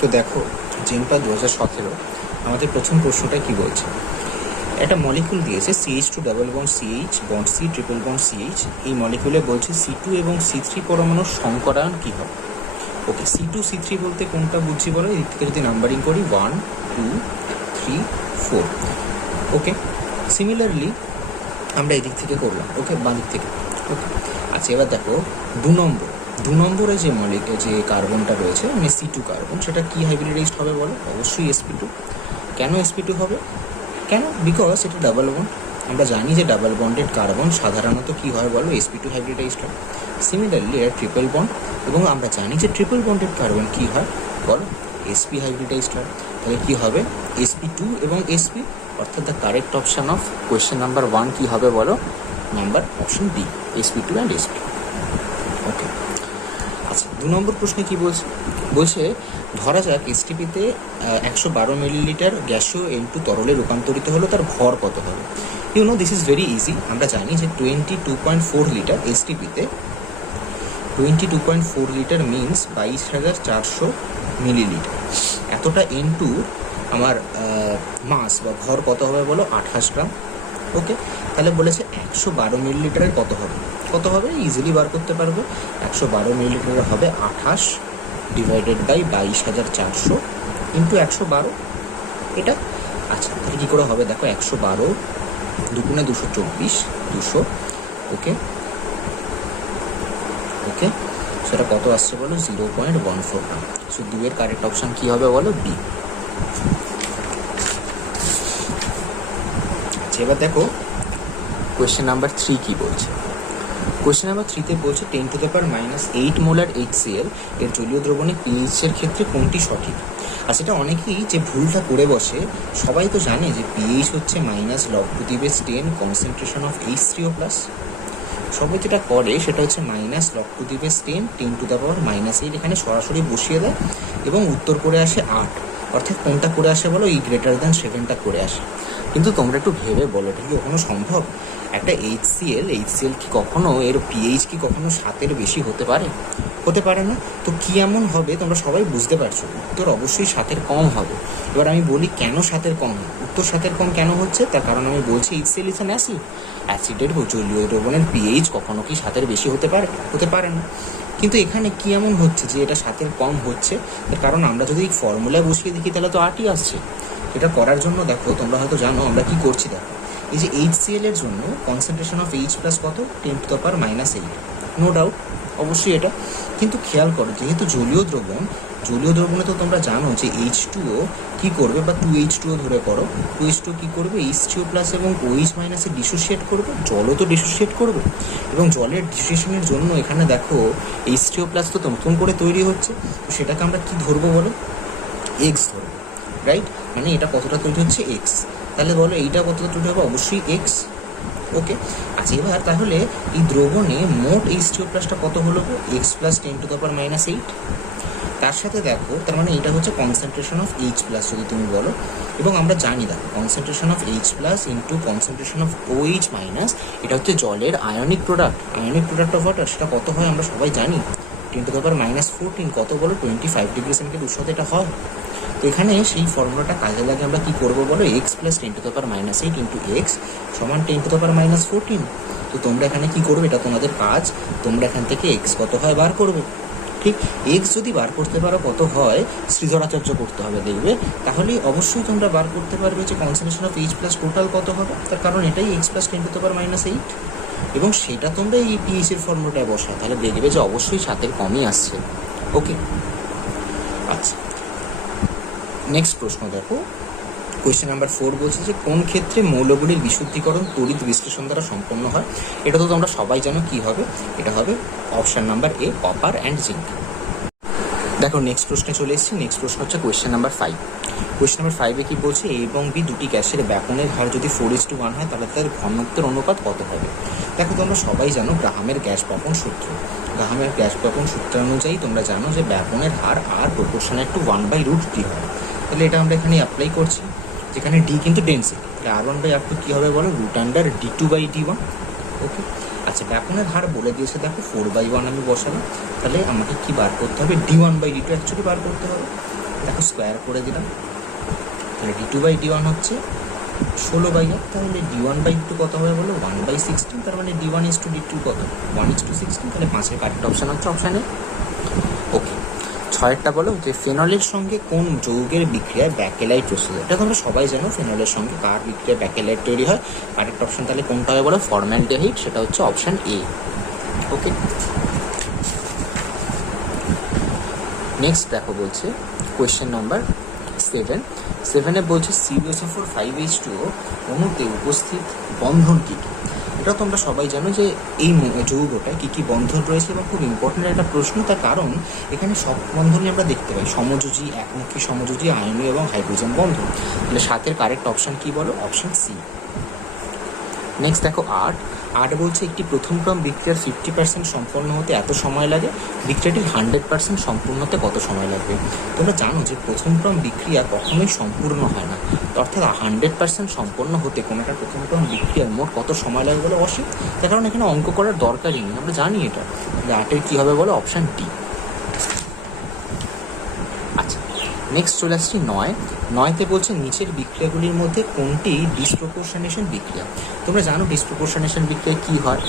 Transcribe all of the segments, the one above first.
তো দেখো জেনপা 2017 আমাদের প্রথম প্রশ্নটা কি বলছে, একটা মলিকুল দিয়েছে CH2 double bond CH bond C triple bond CH। এই মলিকুলে বলছে C2 এবং C3 পরমাণুর সংকরায়ন কী হবে। ওকে, C2 C3 বলতে কোনটা বুঝছি বলো, এদিক থেকে যদি নাম্বারিং করি 1 2 3 4। ওকে, সিমিলারলি আমরা এদিক থেকে করলাম, ওকে বাঁ দিক থেকে। ওকে, আচ্ছা এবার দেখো দু নম্বরে যে কার্বনটা রয়েছে মানে C2 কার্বন, সেটা কি হাইব্রিডাইজড হবে বলো, অবশ্যই sp2। কেন sp2 হবে, কেন, বিকজ এটা ডাবল বন্ড। আমরা জানি যে ডাবল বন্ডেড কার্বন সাধারণত কি হয় বলো, sp2 হাইব্রিডাইজড হয়। সিমিলারলি এটা ট্রিপল বন্ড, এবং আমরা জানি যে ট্রিপল বন্ডেড কার্বন কি হয় বলো, sp হাইব্রিডাইজড হয়। তাহলে কি হবে, sp2 এবং sp, অর্থাৎ the correct option of question number 1 কি হবে বলো, number option B, sp2 and sp। Okay, আচ্ছা 2 নম্বর প্রশ্নে কি বলছে, বলছে ধরা যাক এসটিপিতে 112 মিলিলিটার গ্যাসীয় N2 তরলে রূপান্তরিত হলো, তার ভর কত হবে। This is very easy. আমরা জানি যে 22.4 লিটার এসটিপিতে 22.4 লিটার মিনস 22,400 মিলিলিটার। এতটা N2 আমার মাস বা ভর কত হবে বলো, 28 গ্রাম। ওকে, তাহলে বলেছে 112 মিলিলিটারের কত হবে ইজিলি বার করতে পারবে। 112 মিলিলিটারের হবে 28 ডিভাইডেড বাই 22,400 ইন্টু 112, এটা। আচ্ছা তাহলে কী করে হবে দেখো, 112 দুগুণে 224, 200। ওকে ওকে, সেটা কত আসছে বলো, 0.14 গ্রাম। সো 2 এর কারেক্ট অপশান কী হবে বলো, বি। এবার দেখো কোয়েশ্চেন নাম্বার 3 কি বলছে। কোয়েশ্চেন নাম্বার 3তে বলছে 10⁻⁸ মোলার HCl এর জলীয় দ্রবণে পিএইচ এর ক্ষেত্রে কোনটি সঠিক। আর সেটা অনেকেই যে ভুলটা করে বসে, সবাই তো জানে যে পিএইচ হচ্ছে -log⁻10 কনসেন্ট্রেশন অফ H3O+। সবাই যেটা করে সেটা হচ্ছে -log⁻10 10⁻⁸ এখানে সরাসরি বসিয়ে দেয় এবং উত্তর করে আসে 8, অর্থাৎ কোনটা করে আসে বলো, এই >7টা করে আসে। কিন্তু তোমরা একটু ভেবে বলো, এটা কি কখনো সম্ভব? একটা HCl কি কখনো এর পিএইচ কি কখনো 7-এর বেশি হতে পারে? হতে পারে না। তো কি এমন হবে তোমরা সবাই বুঝতে পারছো, উত্তর অবশ্যই 7-এর কম হবে। এবার আমি বলি কেন 7-এর কম, উত্তর 7-এর কম কেন হচ্ছে, তার কারণ আমি বলছি HCl ইজ অ্যান অ্যাসিড। অ্যাসিডের জলীয় দ্রবণের পিএইচ কখনো কি 7-এর বেশি হতে পারে? হতে পারে না। কিন্তু এখানে কি এমন হচ্ছে যে এটা 7-এর কম হচ্ছে, তার কারণ আমরা যদি এই ফর্মুলা বসিয়ে দেখি তাহলে তো 8ই আসছে। এটা করার জন্য দেখো, তোমরা হয়তো জানো আমরা কি করছি, দেখো এই যে HCl এর জন্য কনসেন্ট্রেশন অফ H+ কত, 10⁻⁸, নো ডাউট অবশ্যই এটা। কিন্তু খেয়াল করো, যেহেতু জলীয় দ্রবণে তো তোমরা জানো যে H2O কি করবে, বা 2H2O ধরে করো, 2H2O কি করবে, H3O+ এবং OH- এ ডিসোসিয়েট করবে, জলও তো ডিসোসিয়েট করবে। এবং জলের ডিসোসিয়েশনের জন্য এখানে দেখো H3O+ তো নতুন করে তৈরি হচ্ছে, তো সেটাকে আমরা কি ধরবো বলো, X ধরবো, রাইট। মানে এটা কতটা তৈরি হচ্ছে, X। তাহলে বলো এইটা কতটা তৈরি হবে, অবশ্যই X। ওকে, আচ্ছা এবার তাহলে এই দ্রবণে মোট H3O+টা কত হলো, X + 10⁻⁸। তার সাথে দেখো, তার মানে এটা হচ্ছে কনসেন্ট্রেশন অফ H+ যদি তুমি বলো। এবং আমরা জানি দেখো concentration of H+ into concentration of OH-, এটা হচ্ছে জলের আয়নিক প্রোডাক্ট অফ ওয়াটার। সেটা কত হয় আমরা সবাই জানি, 10⁻⁻14, কত বলো, 25 ডিগ্রি সেন্টিগ্রেড উষ্ণতা এটা হয়। তো এখানে সেই ফর্মুলাটা কাজে লাগে, আমরা কি করবো বলো, X + 10⁻⁸ ইন্টু X সমান 10⁻⁻14। তো তোমরা এখানে কি করবে, এটা তোমাদের কাজ, তোমরা এখান থেকে X কত হয় বার করবে। ঠিক, X যদি বার করতে পারো কত হয়, শ্রীধরাচার্য করতে হবে দেখবে, তাহলেই অবশ্যই তোমরা বার করতে পারবে যে কনসেন্ট্রেশন অফ H+ টোটাল কত হবে। তার কারণ এটাই X + 10⁻⁸, এবং সেটা তোমরা এই পিএইচের ফর্মুলাটায় বসাও, তাহলে দেখবে যে অবশ্যই 7-এর কমই আসছে। ওকে, আচ্ছা নেক্সট প্রশ্ন দেখো, কোয়েশ্চেন নাম্বার 4 বলছে যে কোন ক্ষেত্রে মৌলগুলির বিশুদ্ধীকরণ তড়িৎ বিশ্লেষণ দ্বারা সম্পন্ন হয়। এটা তো তোমরা সবাই জানো কি হবে, এটা হবে option number A, copper and zinc. দেখো নেক্সট প্রশ্নে চলে এসেছি। নেক্সট প্রশ্ন হচ্ছে কোয়েশ্চেন নাম্বার 5। কোয়েশ্চেন নাম্বার 5-এ কি বলছে, A এবং B দুটি গ্যাসের ব্যাপনের হার যদি 4:1 হয় তাহলে তাদের ঘনত্বের অনুপাত কত হবে। দেখো তোমরা সবাই জানো গ্রাহামের গ্যাস ব্যাপন সূত্র। গ্রাহামের গ্যাস ব্যাপন সূত্র অনুযায়ী তোমরা জানো যে ব্যাপনের হার R∝1/√D হয়। তাহলে এটা আমরা এখানে অ্যাপ্লাই করছি, যেখানে D কিন্তু ডেন্সিটি, তাহলে R1/R2 কী হবে বলো, √D2/D1। ওকে, আচ্ছা ব্যাপনের হার বলে দিয়েছে দেখো 4/1 আমি বসালাম, তাহলে আমাকে কি বার করতে হবে, D1/D2 অ্যাকচুয়ালি বার করতে হবে। দেখো স্কোয়ার করে দিলাম, তাহলে d2/d1 হচ্ছে 16/8, তাহলে d1/2 কত হবে বলো 1/16, তার মানে d1:d2 কত 1:16, তাহলে 5-এর কারেক্ট অপশান হচ্ছে অপশান এ। ওকে, 6-এরটা বলো যে ফেনলের সঙ্গে কোন যৌগের বিক্রিয়ায় ব্যাকেলাইট প্রস্তুত হয়। এটা তোমরা সবাই জানো ফেনলের সঙ্গে কার বিক্রিয়ায় ব্যাকেলাইট তৈরি হয়। কারেক্ট অপশান তাহলে কোনটা হবে বলো ফর্মালডিহাইড, সেটা হচ্ছে অপশান এ। ওকে, নেক্সট দেখো বলছে কোয়েশ্চেন নাম্বার 7 বলছে CuSO4 5H2O অণুতে উপস্থিত বন্ধন কী কী। এটা তোমরা সবাই জানো যে এই যৌগটায় কী কী বন্ধন রয়েছে এবং খুব ইম্পর্টেন্ট একটা প্রশ্ন, তার কারণ এখানে সব বন্ধনই আমরা দেখতে পাই, সমযোজী, একমুখী সমযোজী, আয়নীয় এবং হাইড্রোজেন বন্ধন। তাহলে 7-এর কারেক্ট অপশান কী বলো অপশান সি। নেক্সট দেখো 8 বলছে একটি প্রথম ক্রম বিক্রিয়ার 50% সম্পন্ন হতে এত সময় লাগে, বিক্রিয়াটির 100% সম্পূর্ণ হতে কত সময় লাগবে। তোমরা জানো যে প্রথম ক্রম বিক্রিয়া কখনোই সম্পূর্ণ হয় না, অর্থাৎ 100% সম্পন্ন হতে কোনো একটা প্রথম ক্রম বিক্রিয়ার মোট কত সময় লাগবে বলে অসীম। তার কারণ এখানে অঙ্ক করার দরকারই নেই, আমরা জানি এটা। 8-এর কী হবে বলো অপশান ডি। আচ্ছা, নেক্সট চলে আসছি 9তে বলছে নিচের বিক্রিয়াগুলির মধ্যে কোনটি ডিসপ্রপোর্শনেশন বিক্রিয়া। তোমরা জানো ডিসপ্রপোর্শনেশন বিক্রিয়া কী হয়।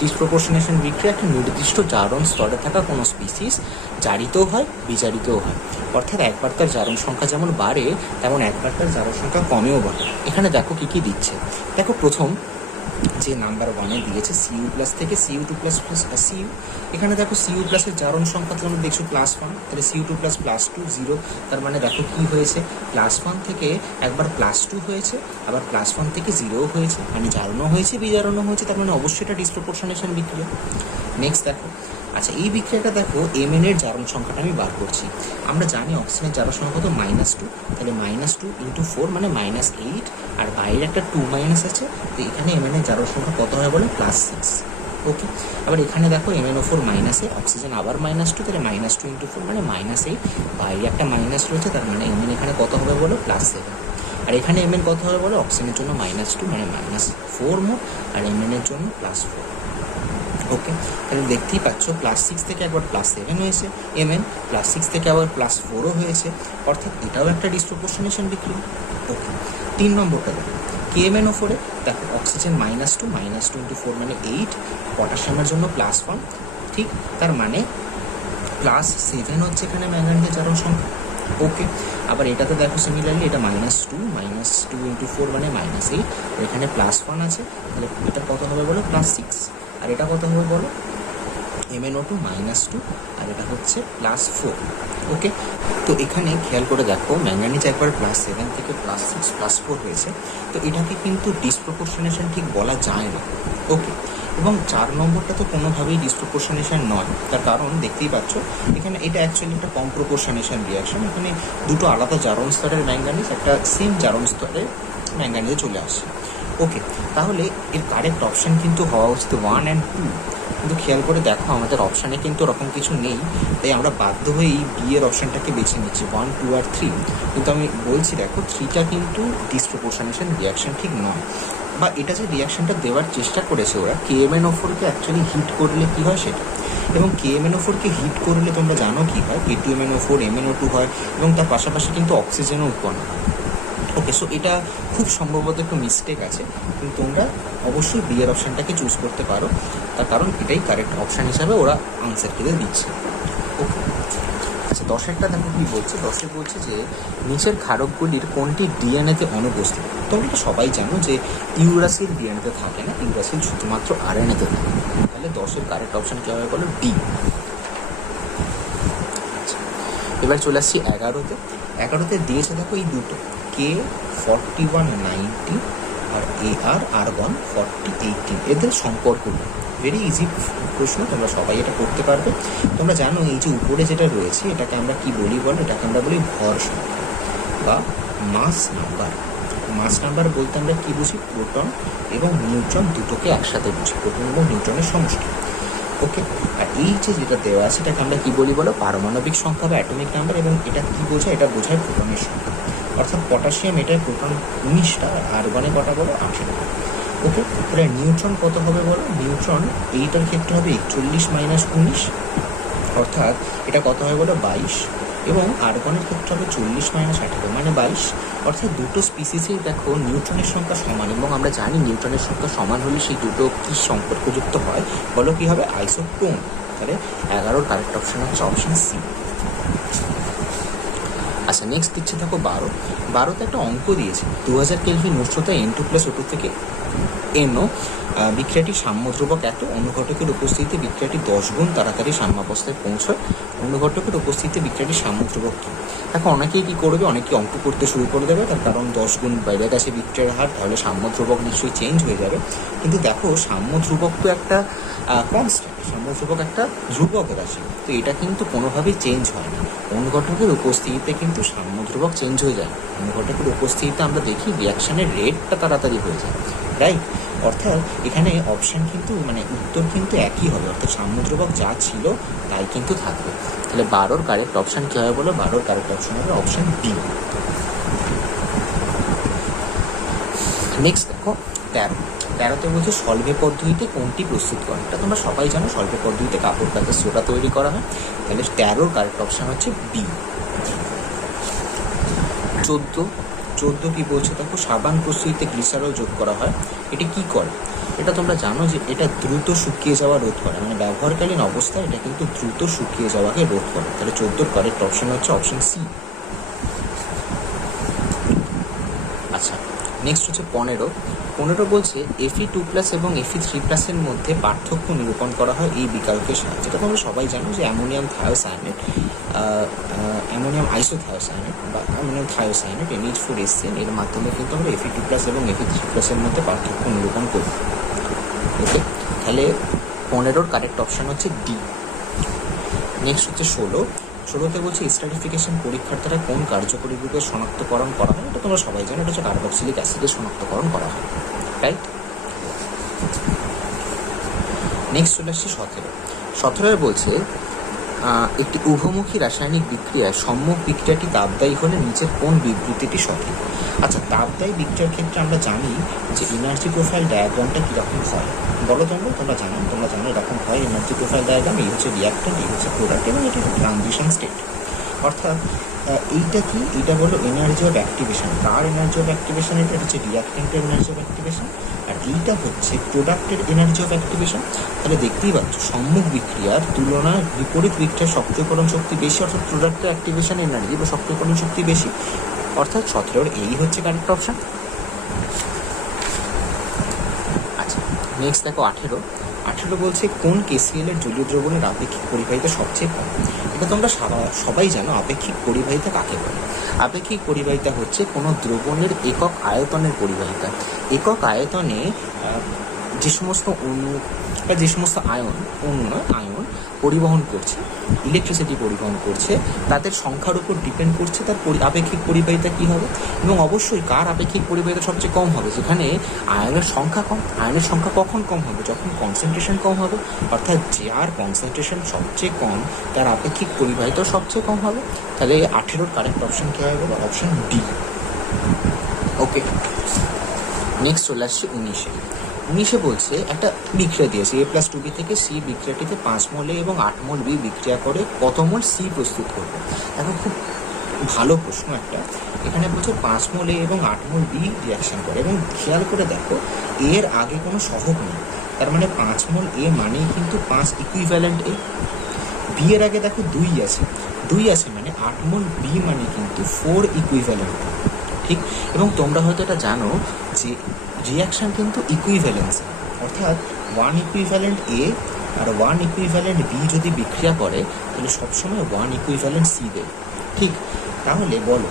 ডিসপ্রপোর্শনেশন বিক্রিয়া একটা নির্দিষ্ট জারণ স্তরে থাকা কোনো স্পিসিস জারিতও হয় বিজারিতও হয়, অর্থাৎ একবার তার জারণ সংখ্যা যেমন বাড়ে তেমন একবার তার জারণ সংখ্যা কমেও বাড়ে। এখানে দেখো কী কী দিচ্ছে। দেখো প্রথম যে নাম্বার 1-এ দিয়েছে Cu+ থেকে Cu2+ Cu, এখানে দেখো Cu+-এর জারণ সংখ্যা তোমরা দেখছো +1, তাহলে Cu2+ +2 0, তার মানে দেখো কী হয়েছে +1 থেকে একবার +2 হয়েছে, আবার +1 থেকে 0 হয়েছে, মানে জারণও হয়েছে বিজারণও হয়েছে, তার মানে অবশ্যই এটা ডিসপ্রপোর্শনেশন বিক্রিয়া। নেক্সট দেখো, আচ্ছা এই বিক্রিয়াটা দেখো Mn এর জারণ সংখ্যাটা আমি বার করছি। আমরা জানি অক্সিজেনের জারণ সংখ্যা কত -2, তাহলে -2 × 4 মানে -8, আর বাইরে একটা 2 মাইনাস আছে, তো এখানে Mn এর জারণ সংখ্যা কত হয় বলে +6। ওকে, আবার এখানে দেখো MnO4 মাইনাসে, অক্সিজেন আবার -2, তাহলে -2 × 4 মানে -8, বাইরে একটা মাইনাস রয়েছে, তার মানে Mn এখানে কত হবে বলো +7, আর এখানে Mn কত হবে বলো অক্সিজেনের জন্য -2 মানে -4 মোট, আর Mn এর জন্য +4। ওকে, তাহলে দেখতেই পাচ্ছ +6 থেকে একবার +7 হয়েছে Mn, +6 থেকে আবার +4ও হয়েছে, অর্থাৎ এটাও একটা ডিসপ্রপোর্শনেশন বিক্রিয়া। ওকে, 3 নম্বরটা দেখো KMnO4-এ দেখো অক্সিজেন -2 × 4 মানে 8, পটাশিয়ামের জন্য +1, ঠিক, তার মানে +7 হচ্ছে এখানে ম্যাঙ্গানিজের জারণ সংখ্যা। ওকে, আবার এটাতে দেখো সিমিলারলি এটা -2 × 4 মানে -8, এখানে +1 আছে, তাহলে এটা কত হবে বলো +6, আর এটা কত হবে বলো MnO2 -2, আর এটা হচ্ছে +4। ওকে, তো এখানে খেয়াল করে দেখো ম্যাঙ্গানিজ একবার +7 থেকে +6 +4 হয়েছে, তো এটাকে কিন্তু ডিসপ্রপোর্শনেশন ঠিক বলা যায় না। ওকে, এবং 4 নম্বরটা তো কোনোভাবেই ডিসপ্রপোর্শনেশন নয়, তার কারণ দেখতেই পাচ্ছ এখানে এটা অ্যাকচুয়ালি একটা কম প্রপোর্শনেশন রিয়াকশন, এখানে দুটো আলাদা জারণ স্তরের ম্যাঙ্গানিজ একটা সেম জারণ স্তরের ম্যাঙ্গানিজে চলে আসছে। ওকে, তাহলে এর কারেক্ট অপশান কিন্তু হওয়া উচিত 1 and 2, কিন্তু খেয়াল করে দেখো আমাদের অপশানে কিন্তু ওরকম কিছু নেই, তাই আমরা বাধ্য হয়ে এই বি এর অপশানটাকে বেছে নিচ্ছি 1, 2 আর 3। কিন্তু আমি বলছি দেখো 3টা কিন্তু ডিসপ্রপোর্শনেশন রিয়াকশন ঠিক নয়, বা এটা যে রিয়াকশনটা দেওয়ার চেষ্টা করেছে ওরা KMnO4-কে অ্যাকচুয়ালি হিট করলে কী হয় সেটা, এবং KMnO4-কে হিট করলে তোমরা জানো কী হয় K2MnO4 MnO2 হয়, এবং তার পাশাপাশি কিন্তু অক্সিজেনও উৎপন্ন হয়। ওকে, সো এটা খুব সম্ভবত একটু মিস্টেক আছে, কিন্তু তোমরা অবশ্যই বি এর অপশানটাকে চুজ করতে পারো, তার কারণ এটাই কারেক্ট অপশান হিসাবে ওরা আনসার করে দিচ্ছে। ওকে, আচ্ছা 10-এরটা দেখো কী বলছে। 10-এ বলছে যে নিচের ক্ষারকগুলির কোনটি ডিএনএতে অনুপস্থিত। তোমরা তো সবাই জানো যে ইউরাসিল ডিএনএতে থাকে না, ইউরাসিল শুধুমাত্র আরএনএতে থাকে, তাহলে 10-এর কারেক্ট অপশান কী হবে বলো ডি। এবার চলে আসছি 11-তে দিয়েছে দেখো এই দুটো K4190 আর AR/4018, এদের সম্পর্ক ভেরি ইজি প্রশ্ন, তোমরা সবাই এটা করতে পারবে। তোমরা জানো এই যে উপরে যেটা রয়েছে এটাকে আমরা কি বলি বলো, এটাকে আমরা বলি ভর সংখ্যা বা মাস নাম্বার। মাস নাম্বার বলতে আমরা কী বুঝি, প্রোটন এবং নিউট্রন দুটোকে একসাথে বুঝি, প্রোটন এবং নিউট্রনের সমষ্টি। ওকে, আর এই যে যেটা দেওয়া আছে এটাকে আমরা কী বলি বলো পারমাণবিক সংখ্যা বা অ্যাটমিক নাম্বার, এবং এটা কী বোঝায়, এটা বোঝায় প্রোটনের সংখ্যা, অর্থাৎ পটাশিয়াম এটার প্রোটন 19টা, আর্গনে কটা বলো 18টা। ওকে, তাহলে নিউট্রন কত হবে বলো, নিউট্রন এইটার ক্ষেত্রে হবে 41 - 19, অর্থাৎ এটা কত হবে বলো 22, এবং আর্গনের ক্ষেত্রে হবে 40-18 মানে 22। অর্থাৎ দুটো স্পিসিসেই দেখো নিউট্রনের সংখ্যা সমান, এবং আমরা জানি নিউট্রনের সংখ্যা সমান হলে সেই দুটো কি সম্পর্কযুক্ত হয় বলো, কি হবে? আইসোটোন। তাহলে 11 কারেক্ট অপশন হচ্ছে অপশন সি। আচ্ছা, নেক্সট দিচ্ছে দেখো 12তে একটা অঙ্ক দিয়েছে। 2000 কেলভিন উষ্ণতা N2+O2 থেকে NO বিক্রিয়াটি সাম্য ধ্রুবক এত, অনুঘটকের উপস্থিতিতে বিক্রিয়াটি 10 গুণ তাড়াতাড়ি সাম্যাবস্থায় পৌঁছয়। অনুঘটকের উপস্থিতিতে বিক্রিয়াটি সাম্য ধ্রুবক কী? দেখো অনেকেই কী করবে, অনেকেই অঙ্ক করতে শুরু করে দেবে, তার কারণ 10 গুণ বাইরে গেছে বিক্রিয়ার হার, তাহলে সাম্য ধ্রুবক নিশ্চয়ই চেঞ্জ হয়ে যাবে। কিন্তু দেখো সাম্য ধ্রুবক তো একটা কনস্ট্যান্ট, সাম্য ধ্রুবক একটা ধ্রুবক রাশি, তো এটা কিন্তু কোনোভাবেই চেঞ্জ হয় না। অনুঘটকের উপস্থিতিতে কিন্তু সাম্য ধ্রুবক চেঞ্জ হয়ে যায়। অনুঘটকের উপস্থিতিতে আমরা দেখি রিয়াকশানের রেটটা তাড়াতাড়ি হয়ে যায়, রাইট? অর্থাৎ এখানে অপশান কিন্তু উত্তর কিন্তু একই হবে, অর্থাৎ সাম্য ধ্রুবক যা ছিল তাই কিন্তু থাকবে। তাহলে 12 কারেক্ট অপশান কী হবে বলো? 12 কারেক্ট অপশান হবে অপশান বি। নেক্সট দেখো 13তে বলছে সলভে পদ্ধতিতে কোনটি প্রস্তুত করে? এটা তোমরা সবাই জানো, সলভে পদ্ধতিতে কাপড় কাচের সোডা তৈরি করা হয়। তাহলে 13 কারেক্ট অপশান হচ্ছে বি। 14 কি বলছে দেখো, সাবান প্রস্তুতিতে গ্লিসারল যোগ করা হয়, এটি কি করে? এটা তোমরা জানো যে এটা দ্রুত শুকিয়ে যাওয়া রোধ করে, ব্যবহারকালীন অবস্থায় এটা কিন্তু দ্রুত শুকিয়ে যাওয়াকে রোধ করে। তাহলে 14 কারেক্ট অপশান হচ্ছে অপশান সি। আচ্ছা, নেক্সট হচ্ছে 15 বলছে Fe2+ এবং Fe3+ মধ্যে পার্থক্য নিরূপণ করা হয় এই বিকল্পের সাহায্যে। যেটা তোমরা সবাই জানো যে অ্যামোনিয়াম থায়োসায়ানেট, অ্যামোনিয়াম আইসোথায়োসায়ানেট বা অ্যামোনিয়াম থায়োসায়ানেট NH4SN এর মাধ্যমে কিন্তু আমরা Fe2+ এবং Fe3+ মধ্যে পার্থক্য নিরূপণ করি। ওকে, তাহলে 15 কারেক্ট অপশান হচ্ছে ডি। নেক্সট হচ্ছে 16তে বলছে স্ট্র্যাটিফিকেশন পরীক্ষার দ্বারা কোন কার্যকরী গ্রুপের শনাক্তকরণ করা হয়? এটা তোমরা সবাই জানো, এটা হচ্ছে কার্বক্সিলিক অ্যাসিডের শনাক্তকরণ করা হয়, রাইট? নেক্সট চলে আসছে 17 বলছে একটি উভমুখী রাসায়নিক বিক্রিয়ায় সম্মুখ বিক্রিয়াটি তাপদায়ী হলে নিচের কোন বিবৃতিটি সঠিক? আচ্ছা, তাপদায়ী বিক্রিয়ার ক্ষেত্রে আমরা জানি যে এনার্জি প্রোফাইল ডায়াগ্রামটা কীরকম হয় বলো? তোমরা জানো এরকম হয় এনার্জি প্রোফাইল ডায়াগ্রাম। এই হচ্ছে রিয়াক্ট্যান্ট, এই হচ্ছে প্রোডাক্ট, এবং এটা একটা ট্রানজিশন স্টেট। অর্থাৎ এইটা কি? এটা বলো energy of activation. Car energy of activation? এটা হচ্ছে রিয়াক্ট্যান্টের এনার্জি অফ অ্যাক্টিভেশন, আর এইটা হচ্ছে প্রোডাক্টের এনার্জি অফ অ্যাক্টিভেশন। তাহলে দেখতেই পাচ্ছ সম্মুখ বিক্রিয়ার তুলনায় বিপরীত বিক্রিয়ার সক্রিয়করণ শক্তি বেশি, অর্থাৎ প্রোডাক্টের অ্যাক্টিভেশন এনার্জি বা সক্রিয়করণ শক্তি বেশি, অর্থাৎ 17 এই হচ্ছে কারেক্ট অপশান। আচ্ছা, নেক্সট দেখো 18 বলছে কোন KCl এর জলীয় দ্রবণের আপেক্ষিক পরিবাহিতা সবচেয়ে কম? এটা তোমরা সবাই জানো আপেক্ষিক পরিবাহিতা কাকে বলে। আপেক্ষিক পরিবাহিতা হচ্ছে কোনো দ্রবণের একক আয়তনের পরিবাহিতা। একক আয়তনে যে সমস্ত অণু বা যে সমস্ত আয়ন পরিবহন করছে, ইলেকট্রিসিটি পরিবহন করছে, তাদের সংখ্যার উপর ডিপেন্ড করছে তার আপেক্ষিক পরিবাহিতা কী হবে। এবং অবশ্যই কার আপেক্ষিক পরিবাহিতা সবচেয়ে কম হবে? যেখানে আয়নের সংখ্যা কম। আয়নের সংখ্যা কখন কম হবে? যখন কনসেন্ট্রেশন কম হবে, অর্থাৎ যার কনসেন্ট্রেশন সবচেয়ে কম তার আপেক্ষিক পরিবাহিতাও সবচেয়ে কম হবে। তাহলে 18 কারেক্ট অপশান কী হবে? Option D. ওকে, নেক্সট চলে আসছে 19 বলছে একটা বিক্রিয়া দিয়েছে A+2B থেকে C বিক্রিয়াটিতে 5 মোল A এবং 8 মোল B বিক্রিয়া করে কত মোল C প্রস্তুত করবে? এখন খুব ভালো প্রশ্ন একটা। এখানে বলছে 5 মোল A এবং 8 মোল B রিয়াকশন করে, এবং খেয়াল করে দেখো এর আগে কোনো সহগ নেই, তার মানে 5 মোল A মানেই কিন্তু 5 ইকুইভ্যালেন্ট A। B এর আগে দেখো 2 আছে মানে 8 মোল B মানে কিন্তু 4 ইকুইভ্যালেন্ট, ঠিক? এবং তোমরা হয়তো এটা জানো যে রিয়াকশান কিন্তু ইকুইভ্যালেন্স, অর্থাৎ 1 ইকুইভ্যালেন্ট A আর 1 ইকুইভ্যালেন্ট B যদি বিক্রিয়া করে তাহলে সবসময় 1 ইকুইভ্যালেন্ট C দেবে, ঠিক? তাহলে বলো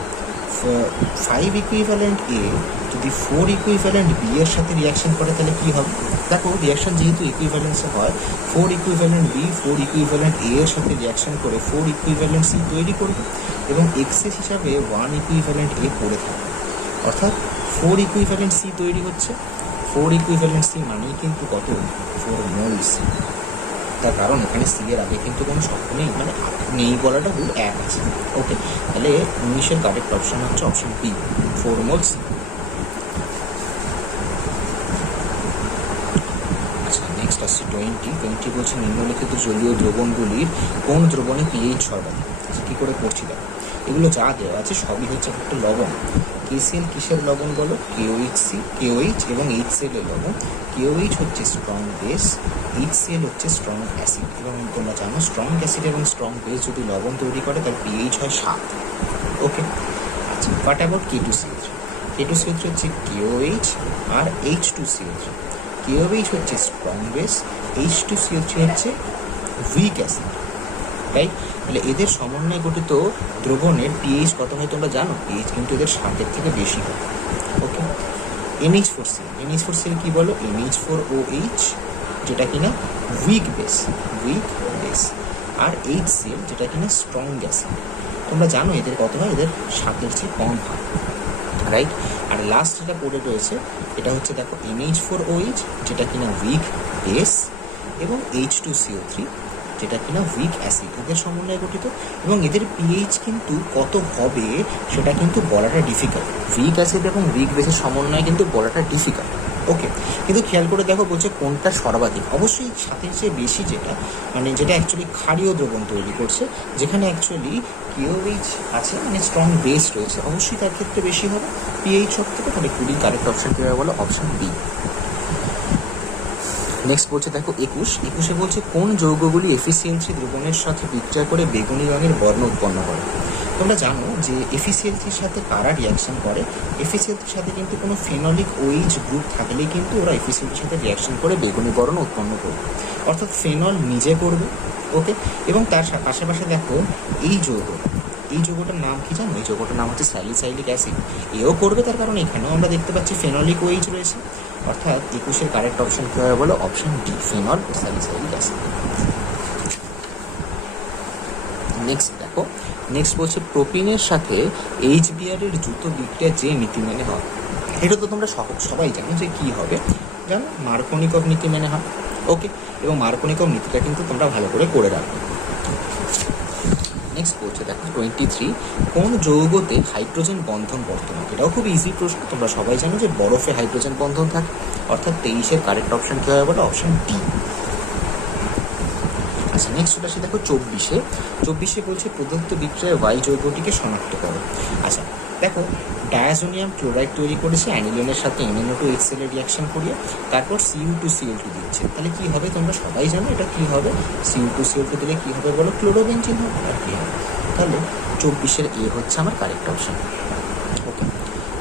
5 ইকুইভ্যালেন্ট A যদি 4 ইকুইভ্যালেন্ট B এর সাথে রিয়াকশান করে তাহলে কী হবে? দেখো রিয়াকশান যেহেতু ইকুইভ্যালেন্সে হয়, 4 ইকুইভ্যালেন্ট B 4 ইকুইভ্যালেন্ট A এর সাথে রিয়াকশান করে 4 ইকুইভ্যালেন্ট C তৈরি করবে, এবং এক্সেস হিসাবে 1 ইকুইভ্যালেন্ট A পড়ে থাকবে, অর্থাৎ 4 ইকুইভ্যালেন্ট C তৈরি হচ্ছে। 4 ইকুইভ্যালেন্ট C মানেই কিন্তু কত? 4 মোল C। তার কারণ এখানে C এর আগে কিন্তু কোনো শব্দ নেই, নেই বলাটা ভুল, 1 আছে। ওকে, তাহলে 19 কারেক্ট অপশান হচ্ছে অপশান বি, 4 মোল C। আচ্ছা, নেক্সট আসছে 20 বলছে নিম্নলিখিত জলীয় দ্রবণগুলির কোন দ্রবণে pH সর্বাধিক? আচ্ছা, কী করে করছি দেখো, এগুলো যা দেওয়া আছে সবই হচ্ছে একটা লবণ। KCl কিসের লবণ বলো? KOH এবং HCl এর লবণ। KOH হচ্ছে স্ট্রং বেস, HCl হচ্ছে স্ট্রং অ্যাসিড। এবং তোমরা জানো স্ট্রং অ্যাসিড এবং স্ট্রং বেস যদি লবণ তৈরি করে তার pH হয় 7। ওকে, আচ্ছা, হোয়াট অ্যাবাউট K2CO3? K2CO3 হচ্ছে KOH আর H2CO3। KOH হচ্ছে স্ট্রং বেস, H2CO3 হচ্ছে উইক অ্যাসিড, রাইট? তাহলে এদের সমন্বয়ে গঠিত দ্রবণের pH কত হয় তোমরা জানো? pH কিন্তু এদের 7-এর থেকে বেশি হয়। ওকে, NH4Cl কী বলো? NH4OH, যেটা কিনা উইক বেস, আর HCl যেটা কিনা স্ট্রং অ্যাসিড। তোমরা জানো এদের কত হয়? এদের 7-এর চেয়ে কম হয়, রাইট? আর লাস্ট যেটা পড়ে রয়েছে এটা হচ্ছে দেখো NH4OH, যেটা কিনা উইক বেস, এবং H2CO3, যেটা কিনা উইক অ্যাসিড। এদের সমন্বয়ে গঠিত এবং এদের pH কিন্তু কত হবে সেটা কিন্তু বলাটা ডিফিকাল্ট। উইক অ্যাসিড এবং উইক বেসের সমন্বয়ে কিন্তু বলাটা ডিফিকাল্ট। ওকে, কিন্তু খেয়াল করে দেখো বলছে কোনটা সর্বাধিক। অবশ্যই 7-এর চেয়ে বেশি যেটা, মানে যেটা অ্যাকচুয়ালি ক্ষারীয় দ্রবণ তৈরি করছে, যেখানে অ্যাকচুয়ালি KOH আছে, মানে স্ট্রং বেস রয়েছে, অবশ্যই তার ক্ষেত্রে বেশি হবে pH সব থেকে। তাহলে খুবই কারেক্ট অপশন কী হবে বলো? Option B. নেক্সট বলছে দেখো 21 বলছে কোন যৌগগুলি FeCl3 দ্রবণের সাথে বিক্রিয়া করে বেগুনি রঙের বর্ণ উৎপন্ন করে? তোমরা জানো যে FeCl3-র সাথে কারা রিয়াকশন করে? FeCl3-র সাথে কিন্তু কোনো ফেনলিক OH গ্রুপ থাকলেই কিন্তু ওরা FeCl3-র সাথে রিয়াকশন করে বেগুনি বর্ণ উৎপন্ন করবে, অর্থাৎ ফেনল নিজে করবে। ওকে, এবং তার পাশাপাশি দেখো এই যৌগটার নাম কি জানো? এই যৌগটার নাম হচ্ছে স্যালিসাইলিক অ্যাসিড। এও করবে, তার কারণ এখানেও আমরা দেখতে পাচ্ছি ফেনলিক OH রয়েছে। অর্থাৎ 21-এর কারেক্ট অপশন কী হবে বলো? অপশন ডি, ফেনল ও স্যালিসাইলিক অ্যাসিড। নেক্সট বলছে প্রোপিনের সাথে HBr এর দ্রুত বিক্রিয়া যে নীতি মেনে হয়। এটা তো তোমরা সবাই জানো যে কী হবে, জানো মার্কোনিকভ নীতি মেনে হয়। ওকে, এবং মার্কোনিকভ নীতিটা কিন্তু তোমরা ভালো করে রাখবে। নেক্সট বলছে দেখো 23 কোন যৌগতে হাইড্রোজেন বন্ধন বর্তমান? এটাও খুব ইজি প্রশ্ন, তোমরা সবাই জানো যে বরফে হাইড্রোজেন বন্ধন থাকে। অর্থাৎ 23-এর কারেক্ট অপশন কী হবে বলো? Option D. আচ্ছা, নেক্সট আসে দেখো 24 বলছে প্রদত্ত বিক্রিয়ায় Y যৌগটিকে শনাক্ত করো। আচ্ছা দেখো, ডায়াজোনিয়াম ক্লোরাইড তৈরি করেছে অ্যানিলিনের সাথে NaO2HCl এর রিয়াকশন করিয়ে, তারপর Cu2Cl2 দিচ্ছে। তাহলে কী হবে? তোমরা সবাই জানো এটা কী হবে। Cu2Cl2 দিলে কী হবে বলো? ক্লোরোবেনজিন হবে। আর কী হবে? তাহলে 24-এর এ হচ্ছে আমার কারেক্ট অপশন। ওকে,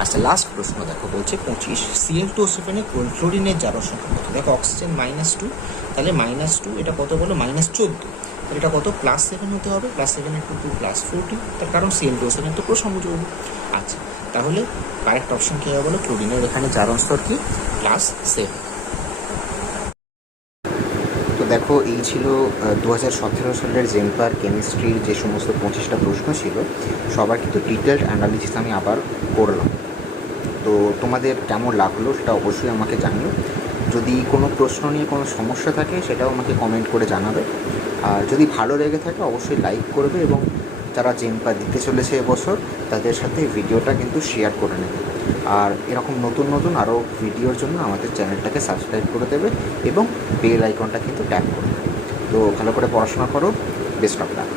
আচ্ছা লাস্ট প্রশ্ন দেখো বলছে 25 Cl2O7 ক্লোরিনের জারণ সংখ্যা কত? দেখো অক্সিজেন -2, তাহলে -2 এটা কত বলো? -14। তাহলে এটা কত? +7 হতে হবে। +7 × 2 +14, তার কারণ Cl2O7 তো প্রসম যৌগ। আচ্ছা, তাহলে কারেক্ট অপশন কী হবে বলো? ক্লোরিনের এখানে জারণ স্তর কি? +7। তো দেখো এই ছিল 2017 সালের জেম্পার কেমিস্ট্রির যে সমস্ত 25টা প্রশ্ন ছিল, সবার কিন্তু ডিটেলড অ্যানালিসিস আমি আবার করলাম। তো তোমাদের কেমন লাগলো সেটা অবশ্যই আমাকে জানিও। যদি কোনো প্রশ্ন নিয়ে কোনো সমস্যা থাকে সেটাও আমাকে কমেন্ট করে জানাবে। আর যদি ভালো লেগে থাকে অবশ্যই লাইক করবে, এবং যারা জেম্পা দিতে চলেছে এবছর তাদের সাথে ভিডিওটা কিন্তু শেয়ার করে নেবে। আর এরকম নতুন আরও ভিডিওর জন্য আমাদের চ্যানেলটাকে সাবস্ক্রাইব করে দেবে এবং বেল আইকনটা কিন্তু ট্যাপ করবে। তো ভালো করে পড়াশোনা করো, বেস্ট অফ লাক।